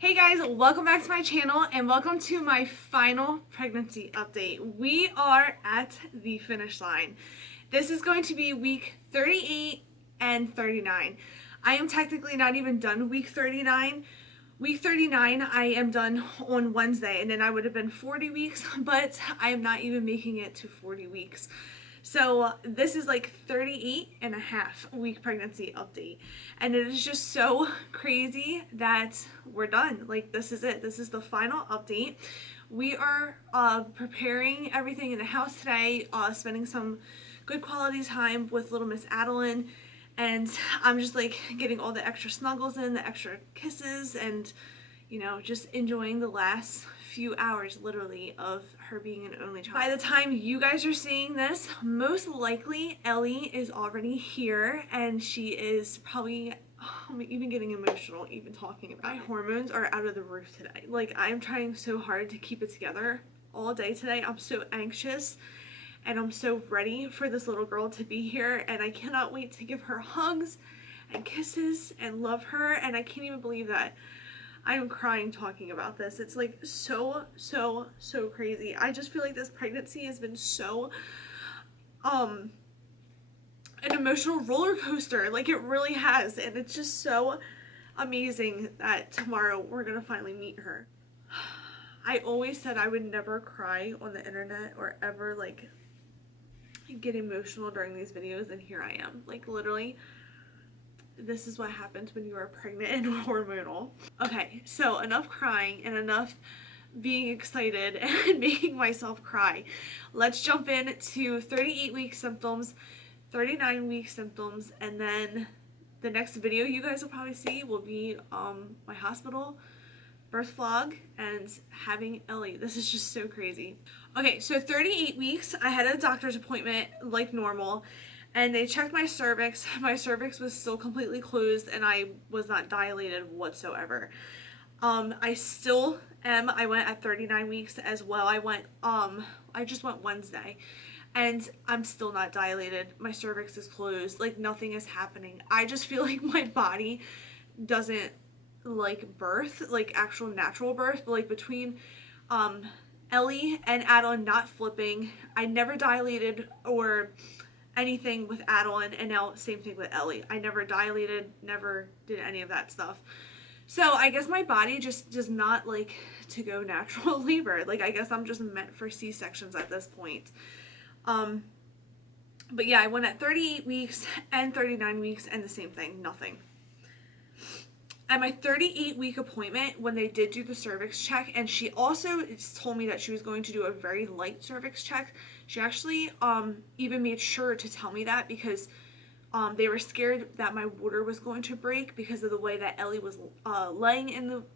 Hey guys, welcome back to my channel and welcome to my final pregnancy update. We are at the finish line. This is going to be week 38 and 39. I am technically not even done week 39. Week 39 I am done on Wednesday, and then I would have been 40 weeks, but I am not even making it to 40 weeks. So this is like 38 and a half week pregnancy update. And it is just so crazy that we're done. Like, this is it. This is the final update. We are preparing everything in the house today, spending some good quality time with little Miss Adalynne. And I'm just like getting all the extra snuggles in, the extra kisses, and just enjoying the last few hours literally of her being an only child. By the time you guys are seeing this, most likely Ellie is already here, and she is probably, I'm even getting emotional even talking about it. My hormones are out of the roof today. Like, I'm trying so hard to keep it together all day today. I'm so anxious and I'm so ready for this little girl to be here, and I cannot wait to give her hugs and kisses and love her. And I can't even believe that I am crying talking about this. It's like so crazy. I just feel like this pregnancy has been so an emotional roller coaster. Like, it really has, and it's just so amazing that tomorrow we're gonna finally meet her. I always said I would never cry on the internet or ever like get emotional during these videos, and here I am. Like, literally, this is what happens when you are pregnant and hormonal. Okay, so enough crying and enough being excited and making myself cry. Let's jump in to 38-week symptoms, 39-week symptoms, and then the next video you guys will probably see will be my hospital birth vlog and having Ellie. This is just so crazy. Okay, so 38 weeks, I had a doctor's appointment like normal, and they checked my cervix. My cervix was still completely closed, and I was not dilated whatsoever. I still am. I went at 39 weeks as well. I just went Wednesday, and I'm still not dilated. My cervix is closed. Like, nothing is happening. I just feel like my body doesn't like birth, like actual natural birth, but like between Ellie and Adalynne not flipping, I never dilated or anything with Adalynne, and now same thing with Ellie. I never dilated, never did any of that stuff. So I guess my body just does not like to go natural labor. Like, I guess I'm just meant for C-sections at this point. But yeah, I went at 38 weeks and 39 weeks, and the same thing, nothing. At my 38-week appointment, when they did do the cervix check, and she also told me that she was going to do a very light cervix check. She actually even made sure to tell me that, because they were scared that my water was going to break because of the way that Ellie was laying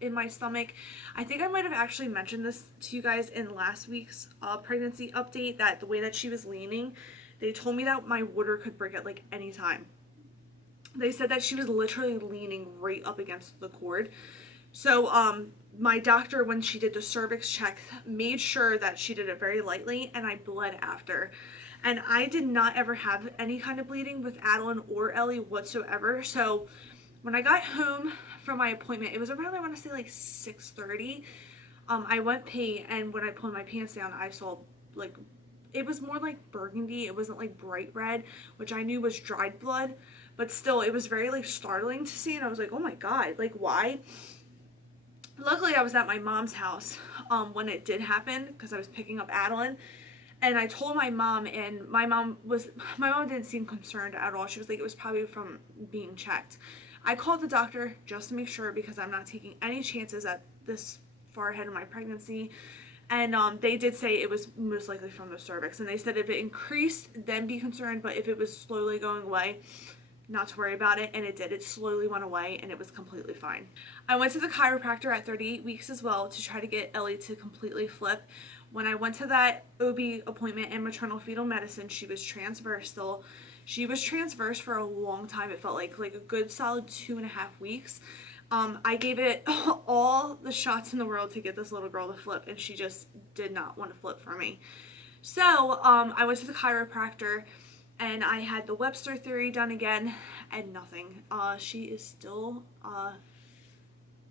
in my stomach. I think I might have actually mentioned this to you guys in last week's pregnancy update, that the way that she was leaning, they told me that my water could break at like any time. They said that she was literally leaning right up against the cord. So my doctor, when she did the cervix check, made sure that she did it very lightly, and I bled after. And I did not ever have any kind of bleeding with Adalynne or Ellie whatsoever. So when I got home from my appointment, it was around, I want to say like 6:30. I went pee, and when I pulled my pants down, I saw like, it was more like burgundy. It wasn't like bright red, which I knew was dried blood, but still, it was very like startling to see, and I was like, oh my god, like, why? Luckily, I was at my mom's house when it did happen, because I was picking up Adalynne, and I told my mom, and my mom didn't seem concerned at all. She was like, it was probably from being checked. I called the doctor just to make sure, because I'm not taking any chances at this far ahead of my pregnancy. And they did say it was most likely from the cervix, and they said if it increased, then be concerned, but if it was slowly going away, not to worry about it. And it did. It slowly went away, and it was completely fine. I went to the chiropractor at 38 weeks as well to try to get Ellie to completely flip. When I went to that OB appointment in maternal fetal medicine, she was transverse still. She was transverse for a long time. It felt like a good solid 2.5 weeks. I gave it all the shots in the world to get this little girl to flip, and she just did not want to flip for me. So I went to the chiropractor, and I had the Webster theory done again, and nothing. She is still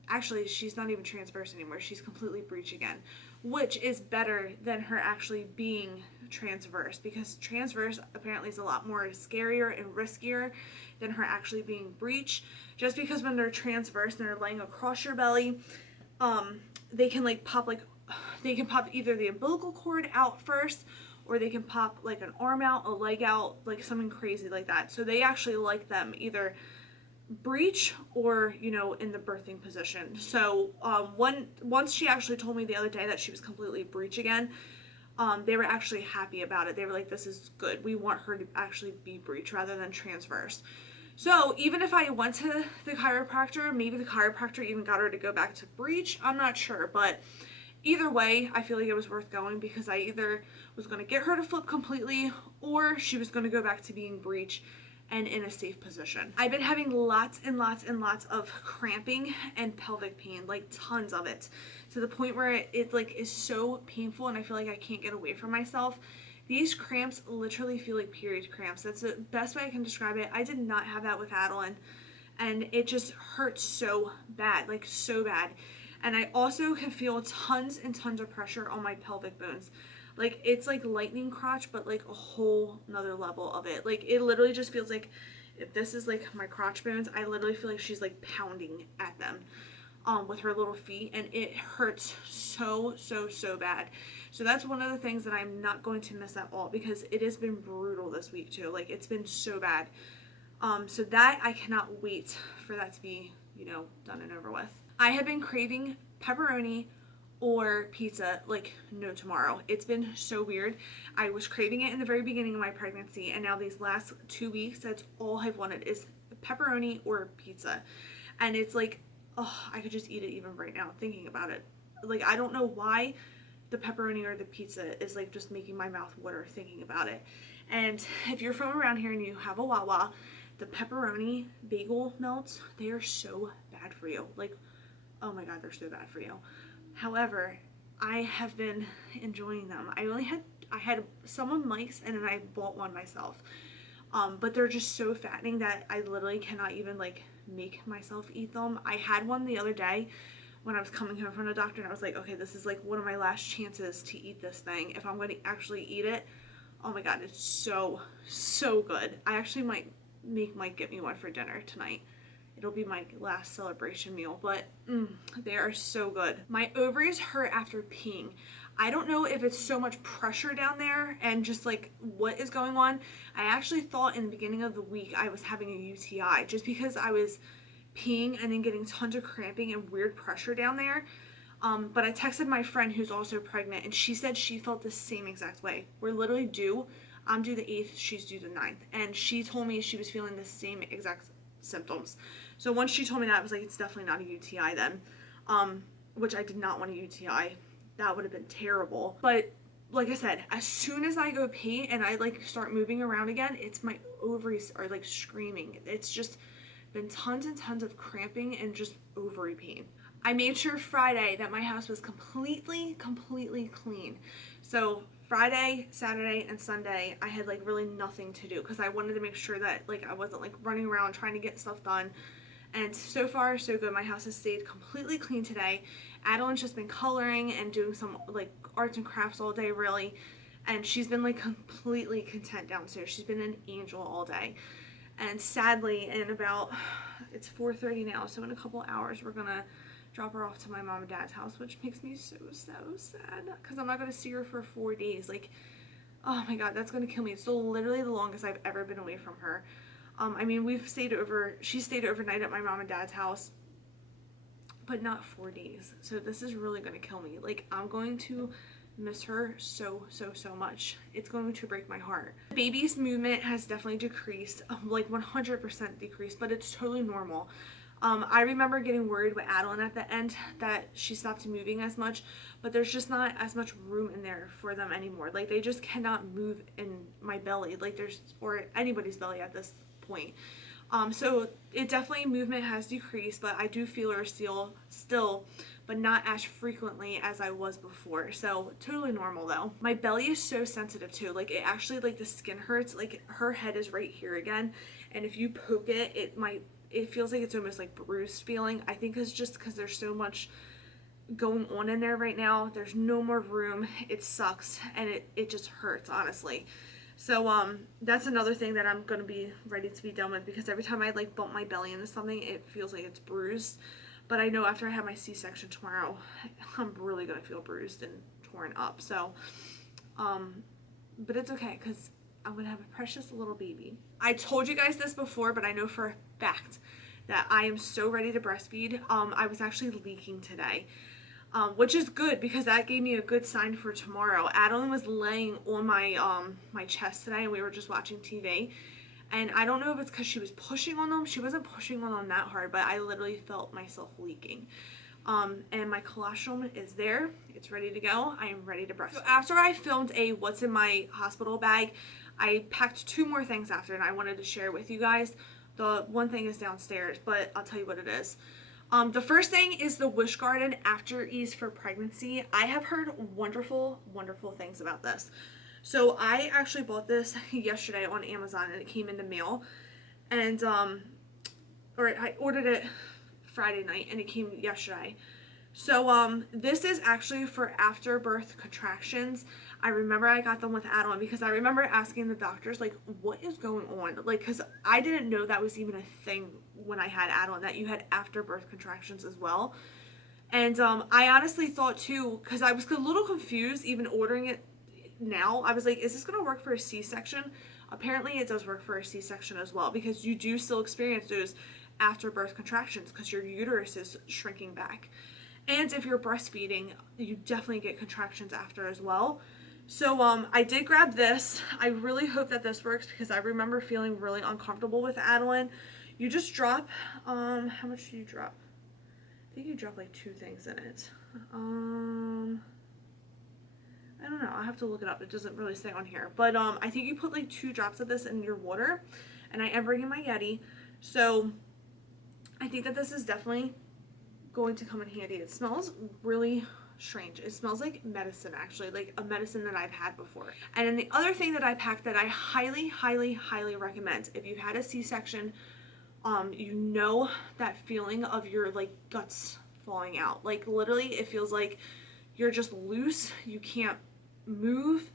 actually she's not even transverse anymore. She's completely breech again, which is better than her actually being transverse, because transverse apparently is a lot more scarier and riskier than her actually being breech, just because when they're transverse and they're laying across your belly, they can pop either the umbilical cord out first, or they can pop like an arm out, a leg out, like something crazy like that. So they actually like them either breech or, you know, in the birthing position. So once she actually told me the other day that she was completely breech again, they were actually happy about it. They were like, this is good. We want her to actually be breech rather than transverse. So even if I went to the chiropractor, maybe the chiropractor even got her to go back to breech, I'm not sure, but either way, I feel like it was worth going, because I either was going to get her to flip completely, or she was going to go back to being breech and in a safe position. I've been having lots and lots and lots of cramping and pelvic pain, like tons of it, to the point where it like is so painful and I feel like I can't get away from myself. These cramps literally feel like period cramps. That's the best way I can describe it. I did not have that with Adalynne, and it just hurts so bad, like so bad. And I also can feel tons and tons of pressure on my pelvic bones. Like it's like lightning crotch, but like a whole nother level of it. Like it literally just feels like, if this is like my crotch bones, I literally feel like she's like pounding at them with her little feet, and it hurts so bad. So that's one of the things that I'm not going to miss at all, because it has been brutal this week too. Like it's been so bad. So that I cannot wait for that to be, you know, done and over with. I have been craving pepperoni or pizza like no tomorrow. It's been so weird. I was craving it in the very beginning of my pregnancy, and now these last 2 weeks, that's all I've wanted is pepperoni or pizza. And it's like, oh, I could just eat it even right now thinking about it. Like I don't know why the pepperoni or the pizza is like just making my mouth water thinking about it. And if you're from around here and you have a Wawa, the pepperoni bagel melts, they are so bad for you. Like, oh my god, they're so bad for you. However, I have been enjoying them. I had some of Mike's, and then I bought one myself. But they're just so fattening that I literally cannot even like make myself eat them. I had one the other day when I was coming home from the doctor, and I was like, okay, this is like one of my last chances to eat this thing. If I'm going to actually eat it, oh my god, it's so good. I actually might make Mike get me one for dinner tonight. It'll be my last celebration meal, but they are so good. My ovaries hurt after peeing. I don't know if it's so much pressure down there and just like what is going on. I actually thought in the beginning of the week I was having a UTI, just because I was peeing and then getting tons of cramping and weird pressure down there. But I texted my friend who's also pregnant, and she said she felt the same exact way. We're literally due. I'm due the 8th, she's due the 9th. And she told me she was feeling the same exact symptoms. So once she told me that, I was like, it's definitely not a UTI then. Which I did not want a UTI. That would have been terrible. But like I said, as soon as I go pee and I like start moving around again, it's my ovaries are like screaming. It's just been tons and tons of cramping and just ovary pain. I made sure Friday that my house was completely clean. So Friday, Saturday, and Sunday, I had like really nothing to do, because I wanted to make sure that like I wasn't like running around trying to get stuff done. And so far, so good. My house has stayed completely clean today. Adalynne's just been coloring and doing some like arts and crafts all day, really. And she's been like completely content downstairs. She's been an angel all day. And sadly, it's 4:30 now, so in a couple hours, we're gonna drop her off to my mom and dad's house, which makes me so sad, because I'm not gonna see her for 4 days. Like, oh my god, that's gonna kill me. It's literally the longest I've ever been away from her. I mean, she stayed overnight at my mom and dad's house, but not 4 days. So this is really going to kill me. Like, I'm going to miss her so much. It's going to break my heart. The baby's movement has definitely decreased, like 100% decreased, but it's totally normal. I remember getting worried with Adalynne at the end that she stopped moving as much, but there's just not as much room in there for them anymore. Like, they just cannot move in my belly, like or anybody's belly at this point. So it definitely, movement has decreased, but I do feel her still, but not as frequently as I was before. So totally normal though. My belly is so sensitive too. Like, it actually, like, the skin hurts. Like, her head is right here again, and if you poke it, it feels like it's almost like bruised feeling. I think it's just because there's so much going on in there right now. There's no more room. It sucks, and it just hurts, honestly. So that's another thing that I'm gonna be ready to be done with, because every time I like bump my belly into something, it feels like it's bruised. But I know after I have my C-section tomorrow, I'm really gonna feel bruised and torn up. So but it's okay, because I'm gonna have a precious little baby. I told you guys this before, but I know for a fact that I am so ready to breastfeed. I was actually leaking today, which is good because that gave me a good sign for tomorrow. Adalynne was laying on my my chest today, and we were just watching TV. And I don't know if it's because she was pushing on them. She wasn't pushing on them that hard, but I literally felt myself leaking. And my colostrum is there. It's ready to go. I am ready to breastfeed. So after I filmed a what's in my hospital bag, I packed 2 more things after, and I wanted to share with you guys. The one thing is downstairs, but I'll tell you what it is. The first thing is the Wish Garden After Ease for Pregnancy. I have heard wonderful, wonderful things about this. So I actually bought this yesterday on Amazon, and it came in the mail. And, or I ordered it Friday night, and it came yesterday. So this is actually for after birth contractions. I remember I got them with Adalynne because I remember asking the doctors, like, what is going on? Like, because I didn't know that was even a thing when I had Adalynne, that you had after birth contractions as well. And I honestly thought too, because I was a little confused even ordering it now. I was like, is this going to work for a C-section? Apparently it does work for a C-section as well, because you do still experience those after birth contractions because your uterus is shrinking back. And if you're breastfeeding, you definitely get contractions after as well. So I did grab this. I really hope that this works because I remember feeling really uncomfortable with Adalynne. You just drop, how much do you drop? I think you drop like 2 things in it. I don't know. I have to look it up. It doesn't really say on here. But I think you put like 2 drops of this in your water. And I am bringing my Yeti. So I think that this is definitely going to come in handy. It smells really strange. It smells like medicine, actually, like a medicine that I've had before. And then the other thing that I packed that I highly, highly, highly recommend, if you've had a C-section, you know that feeling of your like guts falling out. Like literally it feels like you're just loose, you can't move,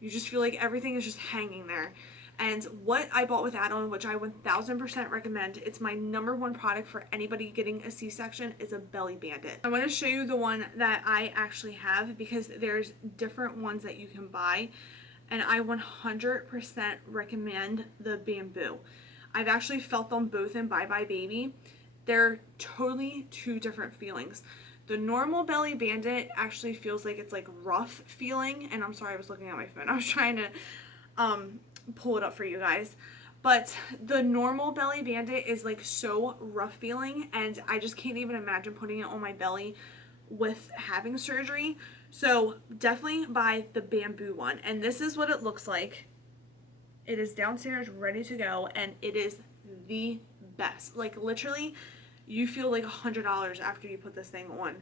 you just feel like everything is just hanging there. And what I bought with Adalynne, which I 1000% recommend, it's my #1 product for anybody getting a C-section, is a belly bandit. I want to show you the one that I actually have because there's different ones that you can buy, and I 100% recommend the bamboo. I've actually felt them both in Bye Bye Baby. They're totally 2 different feelings. The normal belly bandit actually feels like it's like rough feeling, and I'm sorry, I was looking at my phone. I was trying to pull it up for you guys. But the normal belly bandit is like so rough feeling, and I just can't even imagine putting it on my belly with having surgery. So definitely buy the bamboo one. And this is what it looks like. It is downstairs ready to go, and it is the best. Like literally you feel like $100 after you put this thing on.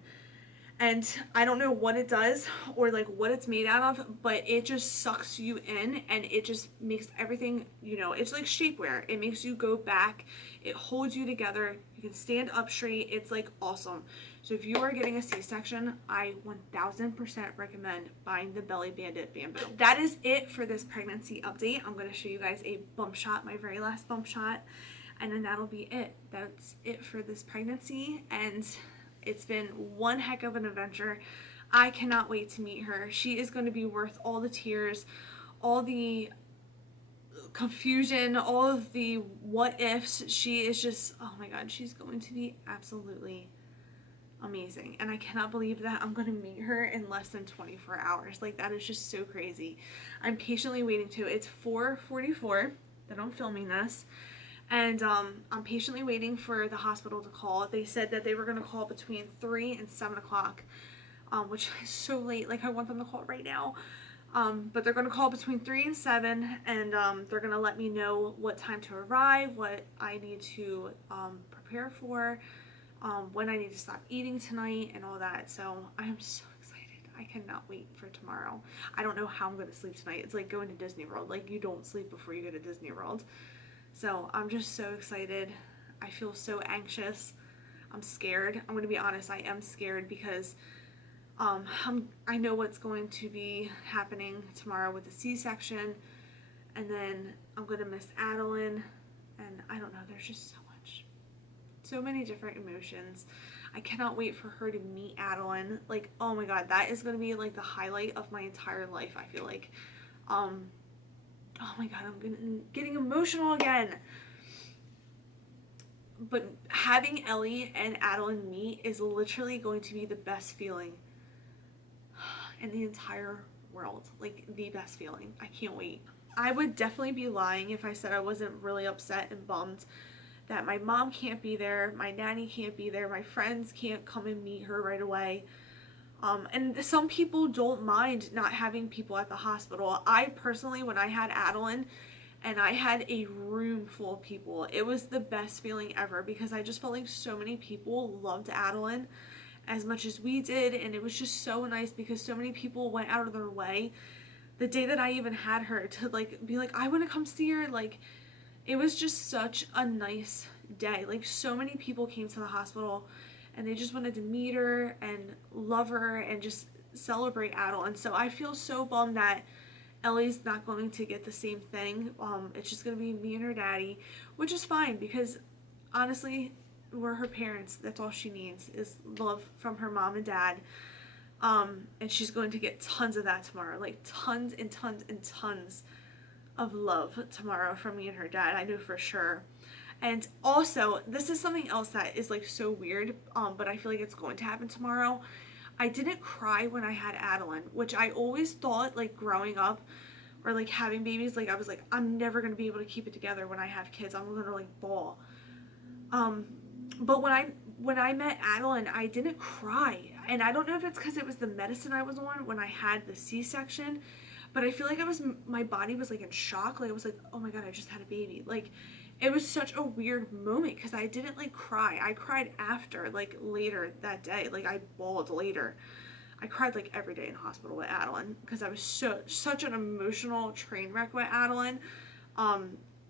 And I don't know what it does or like what it's made out of, but it just sucks you in, and it just makes everything, you know, it's like shapewear. It makes you go back. It holds you together. You can stand up straight. It's like awesome. So if you are getting a C-section, I 1000% recommend buying the Belly Bandit Bamboo. That is it for this pregnancy update. I'm going to show you guys a bump shot, my very last bump shot, and then that'll be it. That's it for this pregnancy, and it's been one heck of an adventure. I cannot wait to meet her. She is going to be worth all the tears, all the confusion, all of the what ifs. She is just, oh my god, she's going to be absolutely amazing. And I cannot believe that I'm going to meet her in less than 24 hours. Like, that is just so crazy. I'm patiently waiting to. It's 4:44 that I'm filming this. And I'm patiently waiting for the hospital to call. They said that they were going to call between 3 and 7 o'clock, which is so late. Like, I want them to call right now. But they're going to call between 3 and 7, and they're going to let me know what time to arrive, what I need to prepare for, when I need to stop eating tonight, and all that. So I'm so excited. I cannot wait for tomorrow. I don't know how I'm going to sleep tonight. It's like going to Disney World. Like, you don't sleep before you go to Disney World. So I'm just so excited. I feel so anxious. I'm scared. I'm going to be honest, I am scared because I know what's going to be happening tomorrow with the C-section, and then I'm going to miss Adalynne, and I don't know, there's just so many different emotions. I cannot wait for her to meet Adalynne. Like, oh my god, that is going to be like the highlight of my entire life, I feel like. Oh my god, I'm getting emotional again. But having Ellie and Adalynne meet is literally going to be the best feeling in the entire world. Like, the best feeling. I can't wait. I would definitely be lying if I said I wasn't really upset and bummed that my mom can't be there, my nanny can't be there, my friends can't come and meet her right away. And some people don't mind not having people at the hospital. I personally, when I had Adalynne and I had a room full of people, it was the best feeling ever because I just felt like so many people loved Adalynne as much as we did, and it was just so nice because so many people went out of their way the day that I even had her to like be like, I want to come see her. Like, it was just such a nice day. Like, so many people came to the hospital and they just wanted to meet her and love her and just celebrate Adele. So I feel so bummed that Ellie's not going to get the same thing. It's just going to be me and her daddy, which is fine because honestly, we're her parents. That's all she needs is love from her mom and dad. And she's going to get tons of that tomorrow. Like, tons and tons and tons of love tomorrow from me and her dad. I know for sure. And also, this is something else that is like so weird, but I feel like it's going to happen tomorrow. I didn't cry when I had Adalynne, which I always thought, like, growing up or like having babies, like I was like, I'm never gonna be able to keep it together when I have kids. I'm gonna like bawl. But when I met Adalynne, I didn't cry, and I don't know if it's because it was the medicine I was on when I had the C-section, but I feel like my body was like in shock. Like, I was like, oh my god, I just had a baby. Like, it was such a weird moment because I didn't like cry. I cried after, like, later that day. Like, I bawled later. I cried like every day in hospital with Adalynne because I was such an emotional train wreck with Adalynne.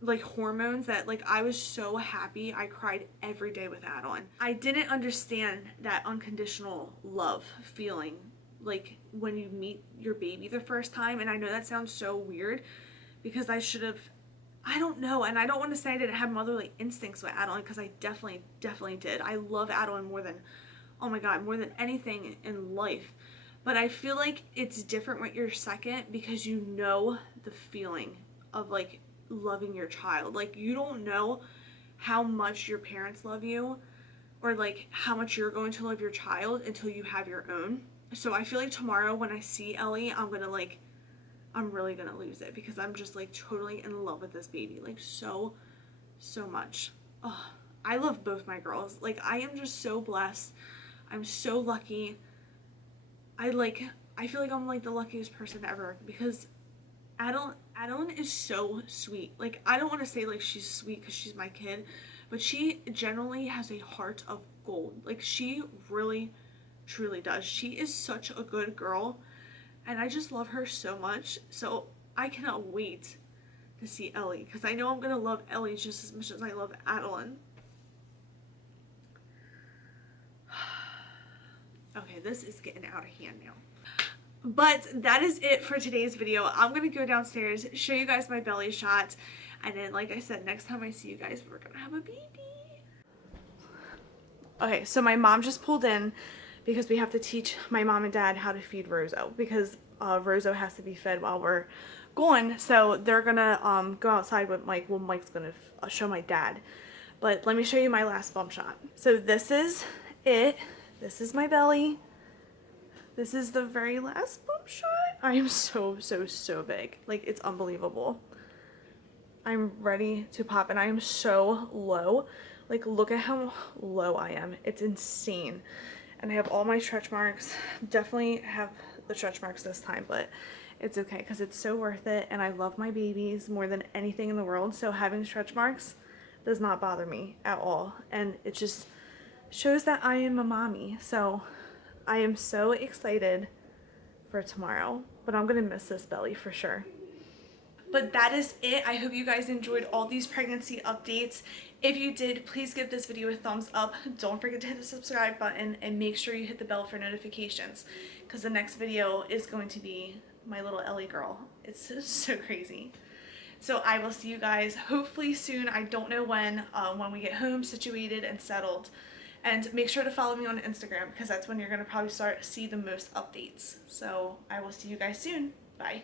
Like, hormones that, like, I was so happy. I cried every day with Adalynne. I didn't understand that unconditional love feeling, like, when you meet your baby the first time. And I know that sounds so weird because I should have, I don't know, and I don't want to say I didn't have motherly instincts with Adalynne because I definitely did. I love Adalynne more than, oh my god, more than anything in life. But I feel like it's different with your second because you know the feeling of, like, loving your child. Like, you don't know how much your parents love you or like how much you're going to love your child until you have your own. So I feel like tomorrow when I see Ellie, I'm really gonna lose it because I'm just like totally in love with this baby, like so much. Oh, I love both my girls. Like, I am just so blessed. I'm so lucky. I feel like I'm like the luckiest person ever because Adalynne is so sweet. Like, I don't want to say like she's sweet because she's my kid, but she generally has a heart of gold. Like, she really truly does. She is such a good girl and I just love her so much. So I cannot wait to see Ellie because I know I'm gonna love Ellie just as much as I love Adalynne. Okay, this is getting out of hand now. But that is it for today's video. I'm gonna go downstairs, show you guys my belly shot, and then, like I said, next time I see you guys, we're gonna have a baby. Okay, so my mom just pulled in because we have to teach my mom and dad how to feed Roso because Roso has to be fed while we're gone. So they're gonna go outside with Mike. Well, Mike's gonna show my dad. But let me show you my last bump shot. So this is it. This is my belly. This is the very last bump shot. I am so big. Like, it's unbelievable. I'm ready to pop and I am so low. Like, look at how low I am. It's insane. And I have all my stretch marks. Definitely have the stretch marks this time, but it's okay because it's so worth it. And I love my babies more than anything in the world. So having stretch marks does not bother me at all. And it just shows that I am a mommy. So I am so excited for tomorrow, but I'm gonna miss this belly for sure. But that is it. I hope you guys enjoyed all these pregnancy updates. If you did, please give this video a thumbs up. Don't forget to hit the subscribe button and make sure you hit the bell for notifications, because the next video is going to be my little Ellie girl. It's so crazy. So I will see you guys hopefully soon. I don't know when we get home situated and settled. And make sure to follow me on Instagram, because that's when you're going to probably see the most updates. So I will see you guys soon. Bye.